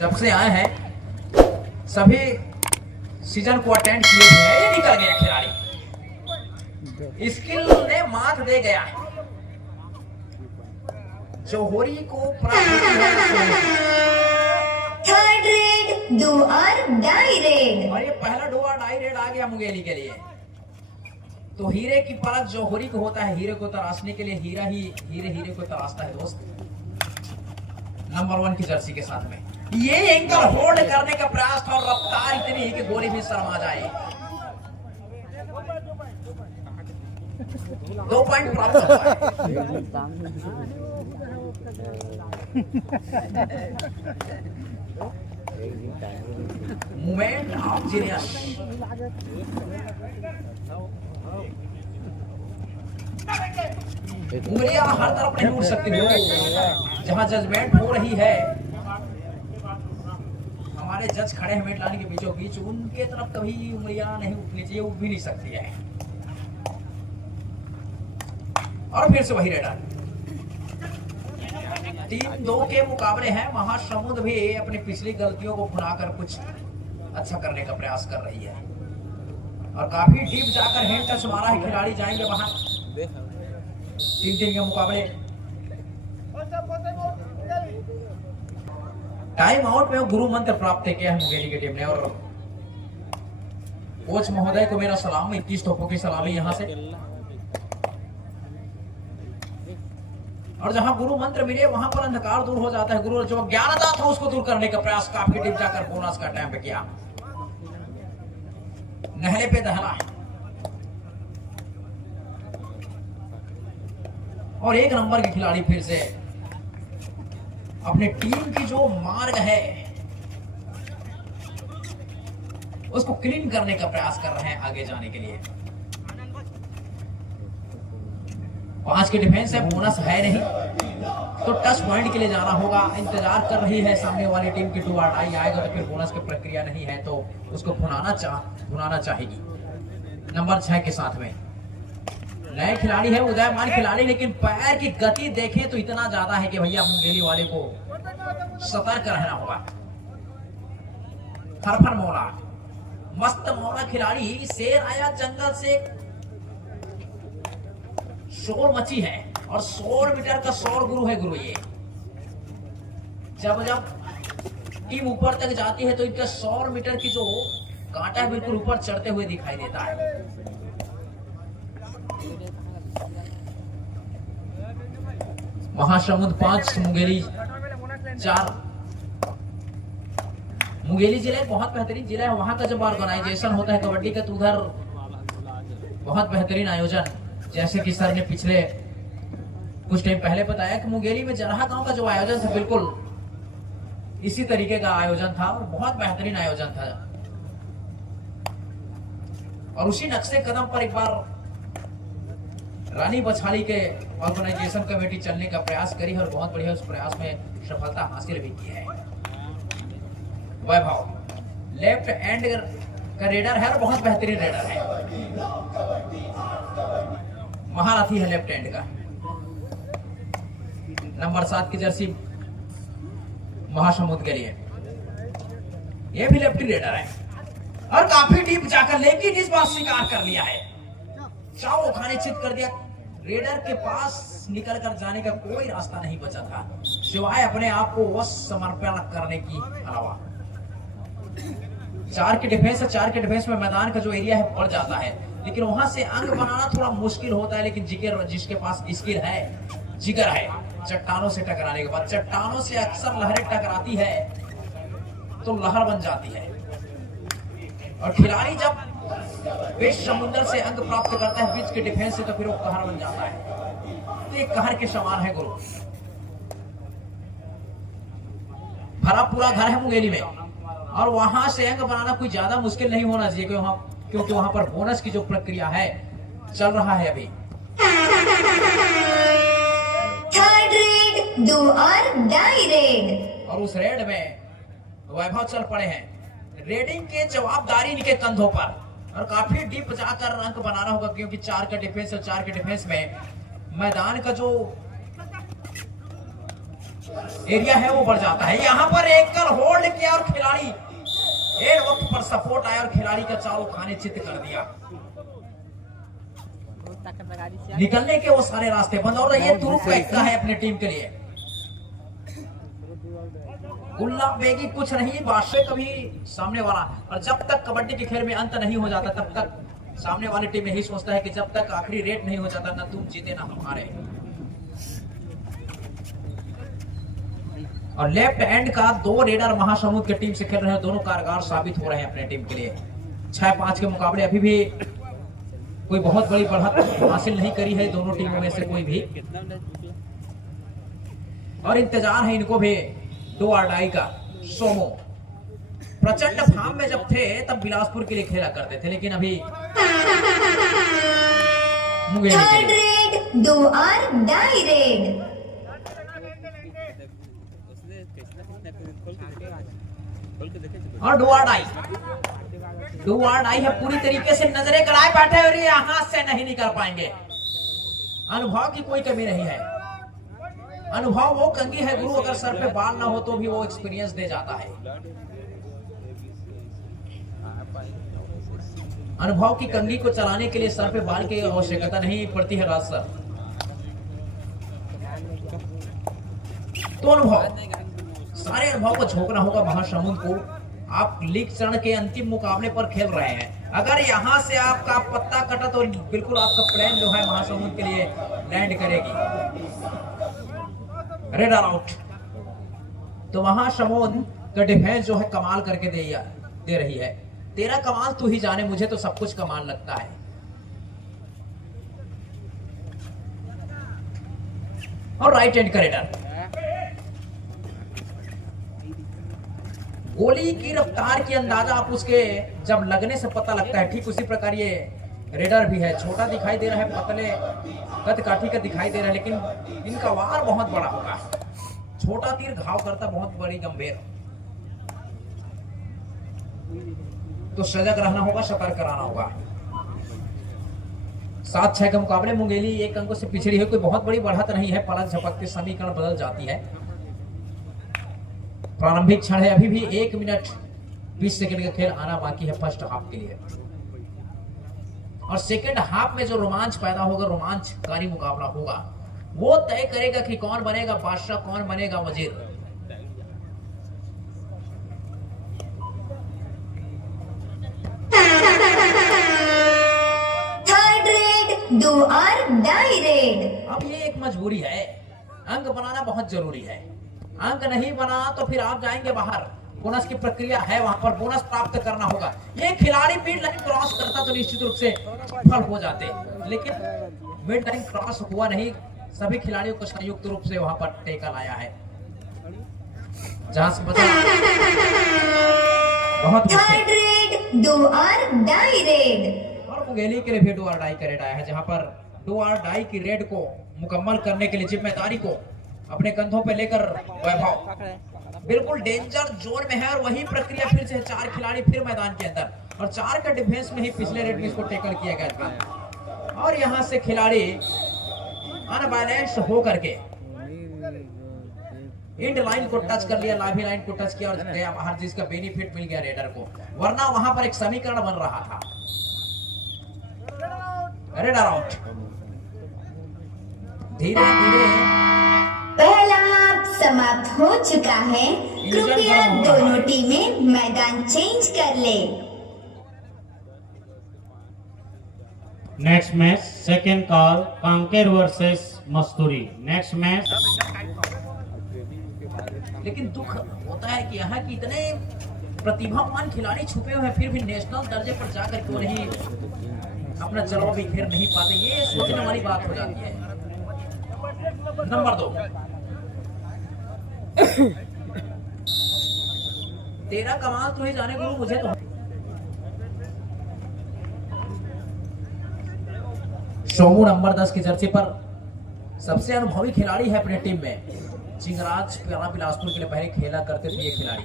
जब से आए हैं सभी सीजन को अटेंड किए हुए हैं। ये निकल गया खिलाड़ी, स्किल ने मात दे गया। जौहरी को थर्ड रेड, डू और डाई रेड। और ये पहला डू और डाई रेड आ गया मुंगेली के लिए। तो हीरे की परख जौहरी को होता है, हीरे को तराशने के लिए हीरा ही हीरे को तराशता है दोस्त। नंबर 1 की जर्सी के साथ में ये एंगल होल्ड करने का प्रयास था और रफ्तार इतनी ही कि गोली भी शर्मा जाए। 2 पॉइंट प्राप्त होता है। Movement of genius. उंगलियां हर तरफ नहीं उठ सकती हो। जहां जजमेंट हो रही है, हमारे जज खड़े हैं मेट लाने के बीचों बीच, उनके तरफ कभी उंगलियां नहीं उठनी चाहिए, उठ भी नहीं सकती है। और फिर से वही रेडर 3-2 के मुकाबले हैं। महासमुंद भी अपनी पिछली गलतियों को भुनाकर कुछ अच्छा करने का प्रयास कर रही है और काफी डीप जाकर हैंड टच मारा है खिलाड़ी। जाएंगे वहां 3-3 के मुकाबले। टाइम आउट में गुरु मंत्र प्राप्त किया है मुंगेली की टीम ने। और कोच महोदय को मेरा सलाम, 21 तोपों की सलामी यहां से। और जहां गुरु मंत्र मिले वहां पर अंधकार दूर हो जाता है। गुरु जो ज्ञानदाता था उसको दूर करने का प्रयास काफी डीप जाकर बोनस का टाइम पे किया। नहले पे दहला और 1 नंबर के खिलाड़ी फिर से अपनी टीम की जो मार्ग है उसको क्लीन करने का प्रयास कर रहे हैं आगे जाने के लिए। 5 के डिफेंस है, बोनस है नहीं तो टच पॉइंट के लिए जाना होगा। इंतजार कर रही है सामने वाली टीम की। 2 और डाई आएगा तो फिर बोनस की प्रक्रिया नहीं है तो उसको भुनाना चाहेगी। नंबर 6 के साथ में नए खिलाड़ी है, उदयमान खिलाड़ी, लेकिन पैर की गति देखें तो इतना ज्यादा है कि भैया मुंगेली वाले को सतर्क रहना होगा। फरफर मौला, मस्त मौला खिलाड़ी। शेर आया जंगल से, शोर मची है और 100 मीटर का शोर गुरु है गुरु। ये जब टीम ऊपर तक जाती है तो इनका 100 मीटर की जो कांटा है बिल्कुल ऊपर चढ़ते हुए दिखाई देता है। महासमुंद 5, मुंगेली 4। मुंगेली जिला बहुत बेहतरीन जिला है। वहां का जब ऑर्गेनाइजेशन होता है कबड्डी का तो उधर बहुत बेहतरीन आयोजन, जैसे कि सर ने पिछले कुछ टाइम पहले बताया कि मुंगेली में जरहा गांव का जो आयोजन था बिल्कुल इसी तरीके का आयोजन था और बहुत बेहतरीन आयोजन था। और उसी नक्शे कदम पर एक बार रानी बछाली के ऑर्गेनाइजेशन कमेटी चलने का प्रयास करी और बहुत बढ़िया उस प्रयास में सफलता हासिल भी की है। वैभव लेफ्ट एंड का रेडर है और बहुत बेहतरीन रेडर है, महारथी है लेफ्ट एंड का। नंबर 7 की जर्सी महासमुंद के लिए, ये भी लेफ्टी रेडर है और काफी डीप जाकर, लेकिन इस बार शिकार कर लिया है। चाव खाने चित कर दिया। रेडर के पास निकल कर जाने का कोई रास्ता नहीं बचा था सिवाय अपने आप को वो समर्पण करने की अलावा। 4 के डिफेंस है, 4 के डिफेंस में मैदान का जो एरिया है बढ़ जाता है, लेकिन वहां से अंक बनाना थोड़ा मुश्किल होता है। लेकिन जिसके पास स्किल है, जिगर है, चट्टानों से टकराने के बाद, चट्टानों से अक्सर लहरें टकराती है तो लहर बन जाती है। और खिलाड़ी जब बीच समुद्र से अंक प्राप्त करता है बीच के डिफेंस से तो फिर वो कहर बन जाता है। तो ये कहर के समान है गुरु। भरा पूरा घर है मुंगेली में और वहां से अंक बनाना कोई ज्यादा मुश्किल नहीं होना चाहिए क्योंकि वहां पर बोनस की जो प्रक्रिया है चल रहा है अभी। थर्ड रेड, डू और डाई रेड। और उस रेड में वैभव चल पड़े हैं। रेडिंग की जवाबदारी इनके कंधों पर और काफी डीप जाकर अंक बनाना होगा क्योंकि 4 का डिफेंस और 4 के डिफेंस में मैदान का जो एरिया है वो बढ़ जाता है। यहाँ पर एकल होल्ड किया और खिलाड़ी एक वक्त पर सपोर्ट आया और खिलाड़ी का चाल खाने चित कर दिया। निकलने के वो सारे रास्ते बंद और ये तुरुप का हिस्सा है अपने टीम के लिए। गुल्ला बेगी कुछ नहीं, बादशाह कभी सामने वाला। और जब तक कबड्डी के खेल में अंत नहीं हो जाता तब तक सामने वाली टीम यही सोचता है कि जब तक आखिरी रेट नहीं हो जाता ना तुम जीते ना हम हारे। और लेफ्ट हैंड का 2 रेडर महासमुंद की टीम से खेल रहे हैं, दोनों कारगर साबित हो रहे हैं अपने टीम के लिए। 6-5 के मुकाबले अभी भी कोई बहुत बड़ी बढ़त हासिल नहीं करी है दोनों टीमों में से कोई भी। और इंतजार है इनको भी दो आरडाई का। सोमो प्रचंड फार्म में जब थे तब बिलासपुर के लिए खेला करते थे, लेकिन अभी मुंगेली के थर्ड लिए। रेड, दो और डाई रेड। और डुआर डाई है पूरी तरीके से नजरें गड़ाए बैठे और यहाँ से नहीं निकल पाएंगे। अनुभव की कोई कमी नहीं है। अनुभव वो कंगी है गुरु, अगर सर पे बाल ना हो तो भी वो एक्सपीरियंस दे जाता है। अनुभव की कंगी को चलाने के लिए सर पे बाल की आवश्यकता नहीं पड़ती है राज सर। तो अनुभव, सारे अनुभव को झोंकना होगा महासमुंद को। आप लीग चरण के अंतिम मुकाबले पर खेल रहे हैं, अगर यहां से आपका पत्ता कटा तो बिल्कुल आपका प्लान जो है महासमुंद के लिए लैंड करेगी। Red out. तो महासमुंद का डिफेंस जो है कमाल करके दे रही है। तेरा कमाल तू ही जाने, मुझे तो सब कुछ कमाल लगता है। और राइट हैंड का रेडर, गोली की रफ्तार की अंदाजा आप उसके जब लगने से पता लगता है, ठीक उसी प्रकार ये रेडर भी है। छोटा दिखाई दे रहा है, पतले कद काठी का दिखाई दे रहा है, लेकिन इनका वार बहुत बड़ा होगा। छोटा तीर घाव करता, बहुत बड़ी गंभीर। तो सजग रहना होगा, सतर्क कराना होगा। 7-6 के मुकाबले मुंगेली 1 अंकों से पिछड़ी है, कोई बहुत बड़ी बढ़त नहीं है। पलक झपकते समीकरण बदल जाती है। प्रारंभिक क्षण है, अभी भी 1 मिनट 20 सेकंड का खेल आना बाकी है फर्स्ट हाफ के लिए। और सेकंड हाफ में जो रोमांच पैदा होगा, रोमांचकारी मुकाबला होगा, वो तय करेगा कि कौन बनेगा बादशाह, कौन बनेगा वजीर। थर्ड रेड, दो और डाई रेड। अब ये एक मजबूरी है, अंक बनाना बहुत जरूरी है। अंक नहीं बना तो फिर आप जाएंगे बाहर। बोनस की प्रक्रिया है, वहां पर बोनस प्राप्त करना होगा। ये खिलाड़ी मिड लाइन क्रॉस करता तो निश्चित रूप से सफल हो जाते, लेकिन मिड लाइन क्रॉस हुआ नहीं। सभी खिलाड़ियों को संयुक्त रूप से वहां पर टेकल आया है, जहां से बचा बहुत थर्ड रेड, दो और डाई रेड। और मुंगेली के लिए भी 2 और डाई का रेड आया है, जहां पर 2 और डाई की रेड को मुकम्मल करने के लिए जिम्मेदारी को अपने कंधों पे लेकर वैभव बिल्कुल डेंजर जोन में है। और वही प्रक्रिया फिर से 4 खिलाड़ी फिर मैदान के अंदर, और 4 का डिफेंस में ही पिछले रेड में इसको टेकल किया गया था। और यहां से खिलाड़ी अनबैलेंस हो करके इंड लाइन को टच कर लिया, लाभी लाइन को टच किया और गया बाहर, जिसका बेनिफिट मिल गया रेडर को, वरना वहां पर एक समीकरण बन रहा था। Raider out. धीरे धीरे पहला हाफ समाप्त हो चुका है, कृपया दोनों टीमें मैदान चेंज कर ले। Next match second call Kanker versus Masturi. Next match. लेकिन दुख होता है कि यहाँ की इतने प्रतिभावान खिलाड़ी छुपे हुए हैं, फिर भी नेशनल दर्जे पर जाकर क्यों नहीं अपना जलवा बिखेर नहीं पाते। ये सोचने वाली बात हो जाती है। नंबर 2, तेरा कमाल तो ही जाने गुरु, मुझे तो। सोमू नंबर 10 की जर्सी पर सबसे अनुभवी खिलाड़ी है अपने टीम में। चिंगराज बिलासपुर के लिए पहले खेला करते थे ये खिलाड़ी।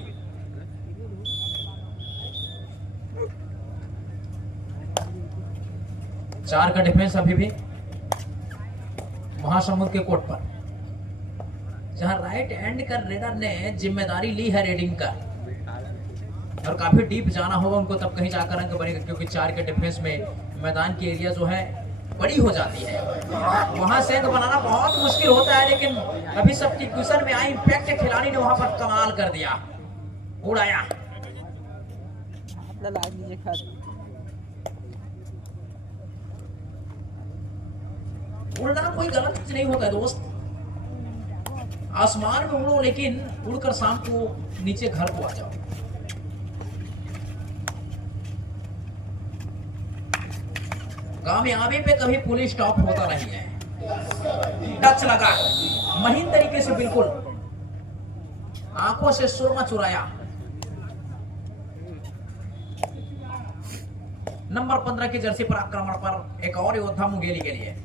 चार का डिफेंस अभी भी महासमुंद के कोर्ट पर। जहां राइट एंड का रेडर ने जिम्मेदारी ली है रेडिंग का, और काफी डीप जाना होगा उनको, तब कहीं जाकर अंक बनेगा, क्योंकि 4 के डिफेंस में मैदान की एरिया जो है बड़ी हो जाती है, वहां से अंक बनाना बहुत मुश्किल होता है। लेकिन अभी सब्स्टिट्यूशन में आई इंपैक्ट खिलाड़ी ने वहां पर कमाल कर दिया, उड़ाया। उड़ना कोई गलत चीज नहीं होता दोस्त, आसमान में उड़ो लेकिन उड़कर शाम को नीचे घर को आ जाओ। कामयाबी पे कभी पुलिस स्टॉप होता नहीं है। टच लगा महीन तरीके से, बिल्कुल आंखों से सुरमा चुराया। नंबर 15 की जर्सी पर आक्रमण पर एक और योद्धा मुंगेली के लिए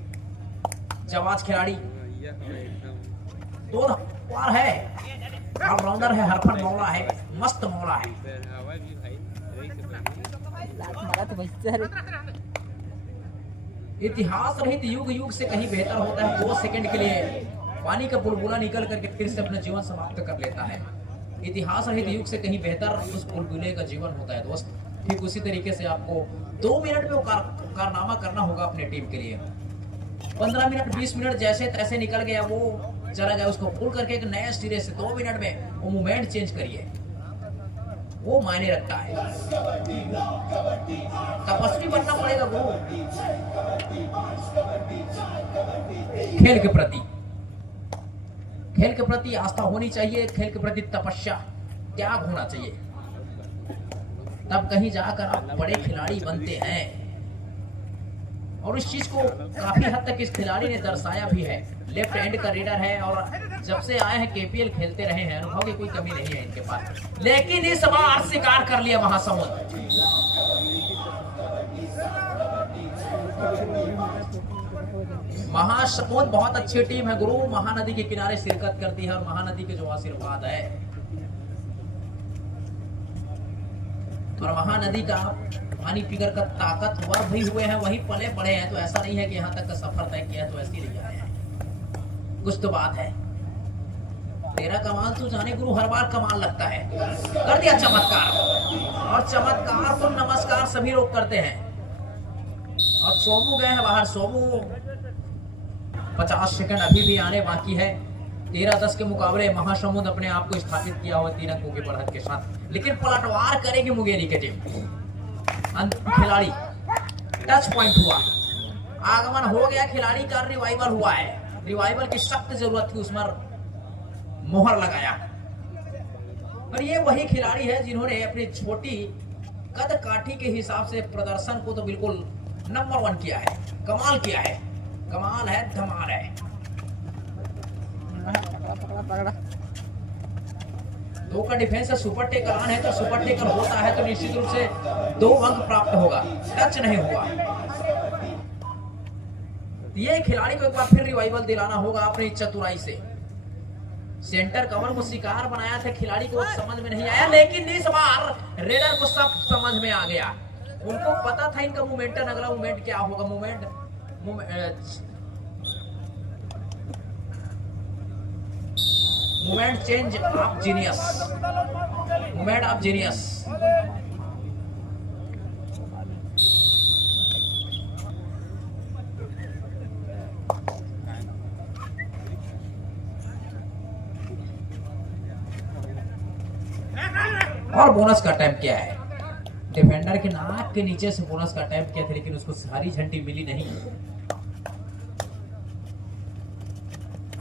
जवाज खिलाड़ी, 2 पार है, ऑलराउंडर है, हरफन मौला है, मस्त मौला है। इतिहास रहित युग युग से कहीं बेहतर होता है। 2 सेकंड के लिए पानी का बुलबुला निकल करके फिर से अपना जीवन समाप्त कर लेता है। इतिहास रहित युग से कहीं बेहतर उस बुलबुले का जीवन होता है दोस्त। ठीक उसी तरीके से आपको 2 मिनट में वो कारनामा करना होगा अपने टीम के लिए। 15 मिनट 20 मिनट जैसे तैसे निकल गया, वो चला गया, उसको पुल करके एक नए सिरे से 2 मिनट में वो मूवमेंट चेंज करिए, वो मायने रखता है। तपस्वी बनना पड़ेगा गुरु खेल के प्रति आस्था होनी चाहिए, खेल के प्रति तपस्या त्याग होना चाहिए, तब कहीं जाकर आप बड़े खिलाड़ी बनते हैं। और इस चीज को काफी हद तक इस खिलाड़ी ने दर्शाया भी है। लेफ्ट हैंड का रीडर है और जब से आए हैं केपीएल खेलते रहे हैं, अनुभव की कोई कमी नहीं है इनके पास। लेकिन इस बार शिकार कर लिया महासमुंद। महासमुंद बहुत अच्छी टीम है गुरु, महानदी के किनारे शिरकत करती है और महानदी के जो आशीर्वाद है, और महानदी का पानी पीकर का ताकतवर भी हुए हैं, वही पले पड़े हैं। तो ऐसा नहीं है कि यहाँ तक का सफर तय किया तो ऐसे नहीं आए हैं, कुछ तो बात है। तेरा कमाल तू जाने गुरु, हर बार कमाल लगता है। कर दिया चमत्कार, और चमत्कार को नमस्कार सभी लोग करते हैं। और सोमू गए हैं बाहर, सोमू 50 सेकंड अभी भी आने बाकी है। 13-10 के मुकाबले महासमुंद अपने आप को स्थापित किया हुआ 3 अंकों की बढ़त के साथ, लेकिन पलटवार करेगी मुंगेली की टीम। अंतिम खिलाड़ी टच पॉइंट हुआ, आगमन हो गया खिलाड़ी का, रिवाइवल हुआ है। रिवाइवल की सख्त जरूरत थी, उसमें मोहर लगाया। और ये वही खिलाड़ी है जिन्होंने अपनी छोटी कद काठी के हिसाब से प्रदर्शन को तो बिल्कुल नंबर 1 किया है, कमाल किया है, कमाल है, धमाल है। 2 का डिफेंस है, सुपर टेकर ऑन है, तो सुपर टेकर होता है तो निश्चित रूप से 2 अंक प्राप्त होगा। टच नहीं हुआ, ये खिलाड़ी को एक बार फिर रिवाइवल दिलाना होगा अपनी चतुराई से। सेंटर कवर को शिकार बनाया था, खिलाड़ी को समझ में नहीं आया, लेकिन इस बार रेडर को सब समझ में आ गया। उनको पता था इनका मूवमेंट, अगला मूवमेंट क्या होगा। Movement change of genius, movement of genius. और बोनस का अटेम्प्ट किया है, डिफेंडर के नाक के नीचे से बोनस का अटेम्प्ट किया था, लेकिन उसको सारी झंडी मिली नहीं।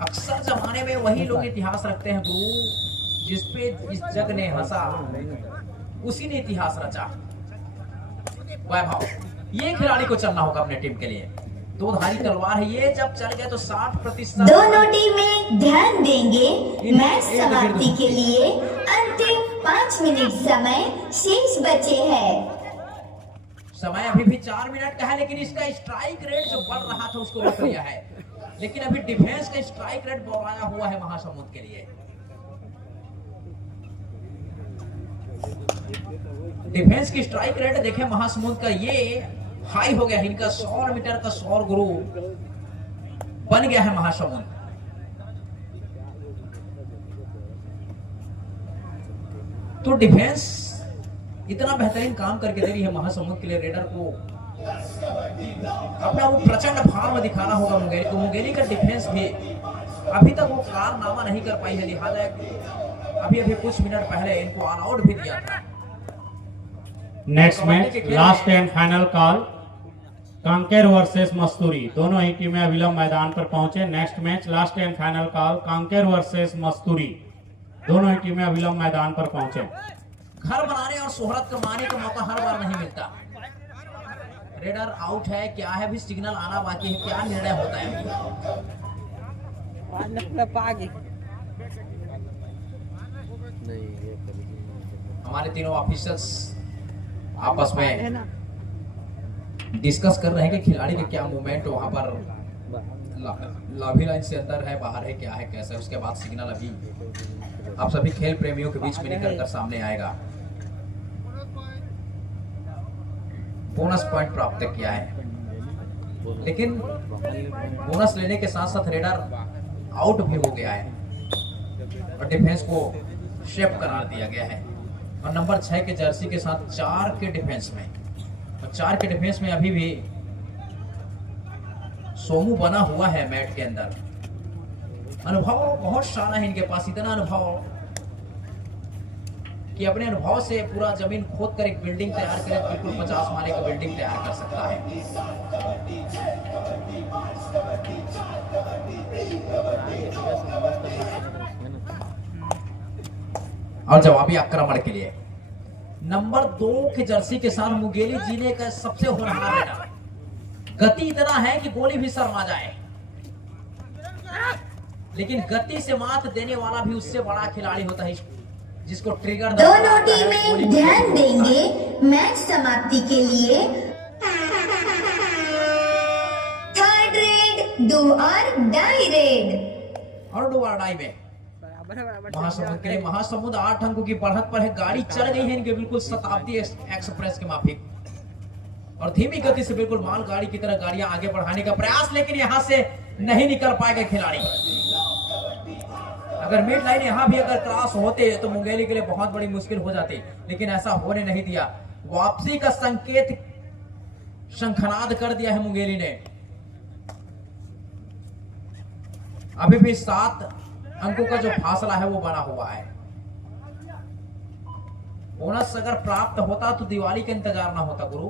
अक्सर जमाने में वही लोग इतिहास रखते हैं गुरु, जिसपे इस जग ने हंसा उसी ने इतिहास रचा। वैभव, ये खिलाड़ी को चलना होगा अपने टीम के लिए। 2 धारी तलवार है, ये जब चल गया तो 60% दोनों टीमें ध्यान देंगे। मैच समाप्ति के लिए अंतिम 5 मिनट समय शेष बचे हैं। समय अभी भी 4 मिनट का है, लेकिन इसका स्ट्राइक रेट जो बढ़ रहा था उसको रोक लिया है। लेकिन अभी डिफेंस का स्ट्राइक रेट बढ़ाया हुआ है महासमुंद के लिए। डिफेंस की स्ट्राइक रेट देखें महासमुंद का, ये हाई हो गया। इनका 100 मीटर का 100 गुरु बन गया है महासमुंद। तो डिफेंस इतना बेहतरीन काम करके दे रही है महासमुंद के लिए। रेडर को अपना वो प्रचंड फार्म दिखाना होगा मुंगेली को। मुंगेली का डिफेंस भी अभी तक वो कारनामा नहीं कर पाई है, लिहाजा अभी अभी कुछ मिनट पहले इनको ऑल आउट भी दिया था। Next match last and final call Kanker versus Masturi. दोनों ही टीमें अविलंब मैदान पर पहुंचे। Next match last and final call Kanker versus Masturi. दोनों ही टीमें अविलंब मैदान पर पहुंचे। घर बनाने और शोहरत कमाने का मौका हर बार नहीं मिलता। रेडर आउट है, क्या है भी सिग्नल आना बाकी है, क्या निर्णय होता है? हमारे तीनों ऑफिसर्स आपस में डिस्कस कर रहे हैं कि खिलाड़ी के क्या मूवमेंट वहां पर लाभी लाइन से अंदर है, बाहर है, क्या है, कैसा है। उसके बाद सिग्नल अभी आप सभी खेल प्रेमियों के बीच में निकल कर सामने आएगा। बोनस पॉइंट प्राप्त किया है, लेकिन बोनस लेने के साथ साथ रेडर आउट भी हो गया है और डिफेंस को शेप करार दिया गया है। और नंबर 6 के जर्सी के साथ 4 के डिफेंस में, और 4 के डिफेंस में अभी भी सोमू बना हुआ है मैट के अंदर। अनुभव बहुत शाना है इनके पास, इतना अनुभव कि अपने अनुभव से पूरा जमीन खोद कर एक बिल्डिंग तैयार करे, बिल्कुल 50 माले का बिल्डिंग तैयार कर सकता है। और जवाबी आक्रमण के लिए नंबर 2 के जर्सी के साथ मुंगेली जिले का सबसे होनहार रेडर। गति इतना है कि गोली भी शर्मा जाए, लेकिन गति से मात देने वाला भी उससे बड़ा खिलाड़ी होता है जिसको ट्रिगर। दोनों टीमें ध्यान देंगे, मैच समाप्ति के लिए थर्ड रेड, डू और डाई रेड। और डू और डाई में महासमुंद के लिए महासमुंद 8 अंकों की बढ़त पर है। गाड़ी चल गई है इनके बिल्कुल शताब्दी एक्सप्रेस के माफिक, और धीमी गति से बिल्कुल माल गाड़ी की तरह गाड़ियां आगे बढ़ाने का प्रयास, लेकिन यहां से नहीं निकल पाएगा खिलाड़ी। अगर मिड लाइन यहां भी अगर क्रॉस होते तो मुंगेली के लिए बहुत बड़ी मुश्किल हो जाती, लेकिन ऐसा होने नहीं दिया। वापसी का संकेत शंखनाद कर दिया है मुंगेली ने। अभी भी 7 अंकों का जो फासला है वो बना हुआ है। बोनस अगर प्राप्त होता तो दिवाली का इंतजार ना होता गुरु।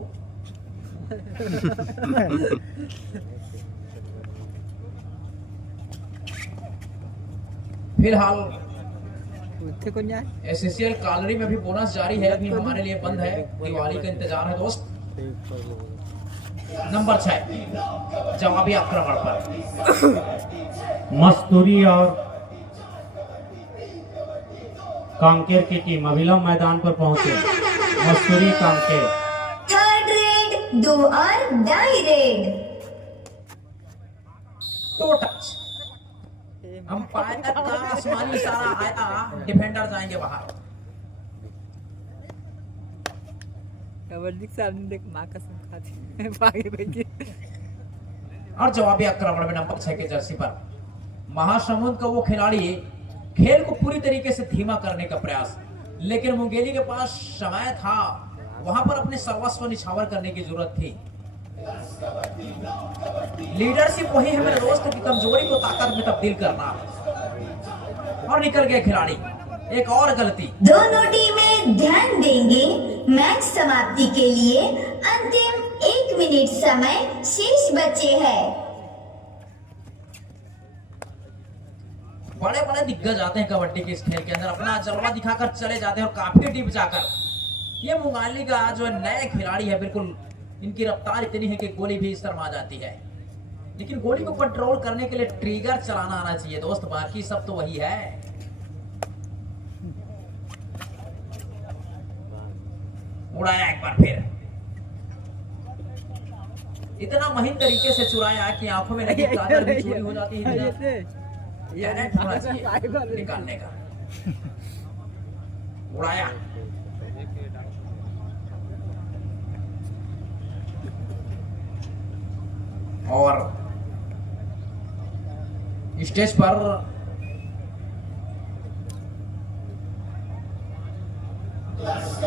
फिलहाल एससीएल कॉलरी में भी बोनस जारी है, अभी हमारे लिए बंद है, दिवाली का इंतजार है दोस्त। नंबर 6 जवाबी आक्रमण पर मस्तूरी और कांकेर की टीम अविलंब मैदान पर पहुंचे। Masturi Kanker. Third red, do और डाई रेड। तो टच अंपायर का आसमानी इशारा आया, डिफेंडर जाएंगे बाहर। कबड्डी सामने देख मां कसम खाती भागे भागे। और जवाबी आक्रमण में नंबर 6 के जर्सी पर महासमुंद का वो खिलाड़ी खेल को पूरी तरीके से धीमा करने का प्रयास, लेकिन मुंगेली के पास समय था, वहां पर अपने सर्वस्व निछावर करने की जरूरत थी। लीडरशिप वही है मेरे दोस्त की कमजोरी को ताकत में तब्दील करना। और निकल गए खिलाड़ी, एक और गलती। दोनों टीमें ध्यान देंगे, मैच समाप्ति के लिए अंतिम 1 मिनट समय शेष बचे हैं। बड़े बड़े दिग्गज आते हैं कबड्डी के इस खेल के अंदर, अपना जलवा दिखाकर चले जाते हैं और काफी डीप जाकर। ये मुंगाली का जो नए खिलाड़ी है, बिल्कुल इनकी रफ्तार इतनी है कि गोली भी शर्मा जाती है, लेकिन गोली को कंट्रोल करने के लिए ट्रिगर चलाना आना चाहिए दोस्त, बाकी सब तो वही है। उड़ाया एक बार फिर, इतना महीन तरीके से चुराया कि आंखों में लगी काजल भी चोरी हो जाती है। टैलेंट होना चाहिए निकालने का। उड़ाया, और स्टेज पर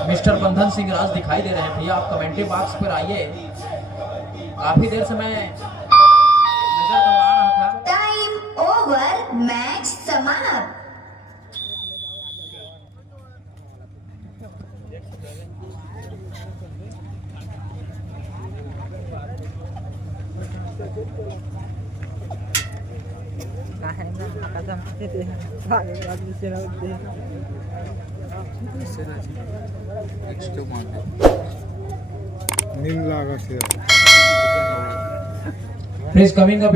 मिस्टर बंधन सिंह राज दिखाई दे रहे हैं भैया, आप कमेंट्री बॉक्स पर आइए। काफी देर से मैं नजर दौड़ा रहा था। टाइम ओवर, मैच समाप्त। Kahit na nakadamit ito. Bakit natin sila ulit? नींद लागा से प्लीज कमिंग अप